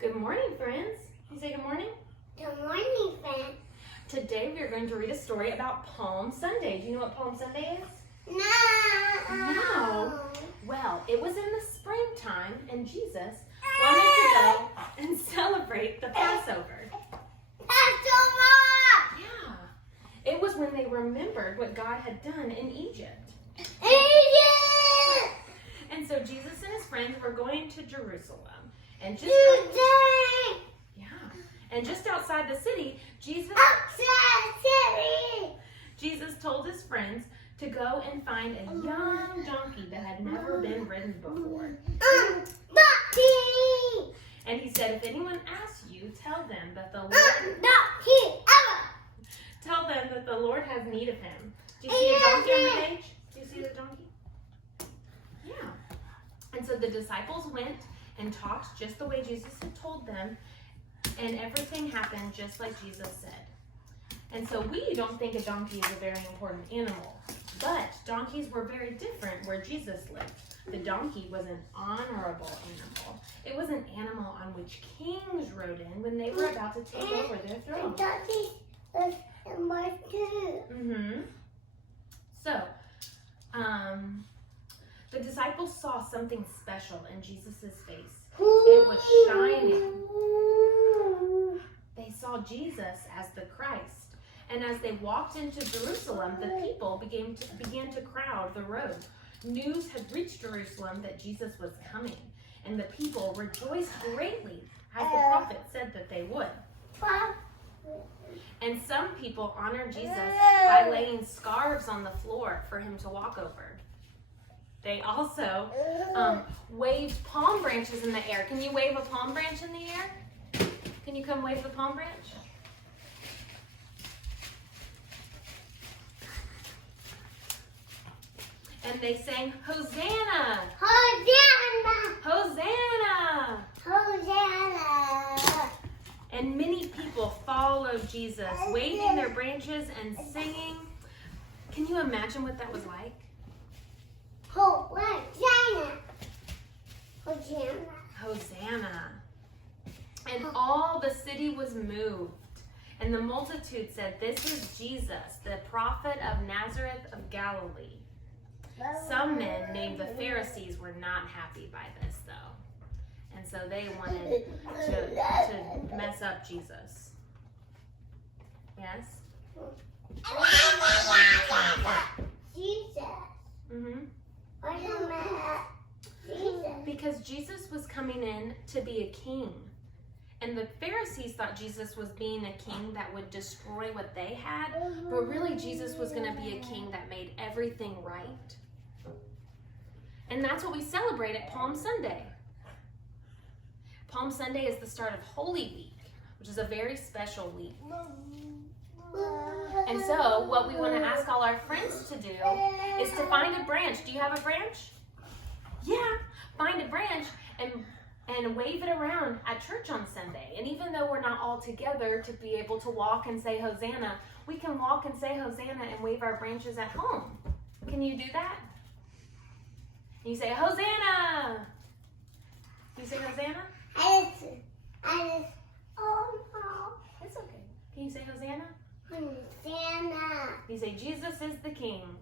Good morning, friends. Can you say good morning? Good morning, friends. Today we are going to read a story about Palm Sunday. Do you know what Palm Sunday is? No. Well, it was in the springtime and Jesus wanted to go and celebrate the Passover. Passover! Yeah. It was when they remembered what God had done in Egypt. Egypt! And so Jesus and his friends were going to Jerusalem. And Today! And just outside the city, Jesus told his friends to go and find a young donkey that had never been ridden before. And he said, if anyone asks you, tell them that the Lord has need of him. Do you see a donkey on the page? Do you see the donkey? Yeah. And so the disciples went and talked just the way Jesus had told them, and everything happened just like Jesus said. And so we don't think a donkey is a very important animal, but donkeys were very different where Jesus lived. The donkey was an honorable animal. It was an animal on which kings rode in when they were about to take over their throne. Donkey was in my too. So, the disciples saw something special in Jesus' face. It was shining. They saw Jesus as the Christ. And as they walked into Jerusalem, the people began to crowd the road. News had reached Jerusalem that Jesus was coming, and the people rejoiced greatly, as the prophet said that they would. And some people honored Jesus by laying scarves on the floor for him to walk over. They also waved palm branches in the air. Can you wave a palm branch in the air? Can you come wave the palm branch? And they sang, Hosanna! Hosanna! Hosanna! Hosanna! And many people followed Jesus, waving their branches and singing. Can you imagine what that was like? Hosanna! Hosanna! Hosanna. And all the city was moved. And the multitude said, this is Jesus, the prophet of Nazareth of Galilee. Some men named the Pharisees were not happy by this, though. And so they wanted to mess up Jesus. Yes? Jesus. Jesus. Because Jesus was coming in to be a king. And the Pharisees thought Jesus was being a king that would destroy what they had. But really, Jesus was going to be a king that made everything right. And that's what we celebrate at Palm Sunday. Palm Sunday is the start of Holy Week, which is a very special week. And so what we want to ask all our friends to do is to find a branch. Do you have a branch? Yeah, find a branch and wave it around at church on Sunday. And even though we're not all together to be able to walk and say Hosanna, we can walk and say Hosanna and wave our branches at home. Can you do that? You say Hosanna. You say Hosanna? Oh no. It's okay. Can you say Hosanna? Hosanna. You say Jesus is the King.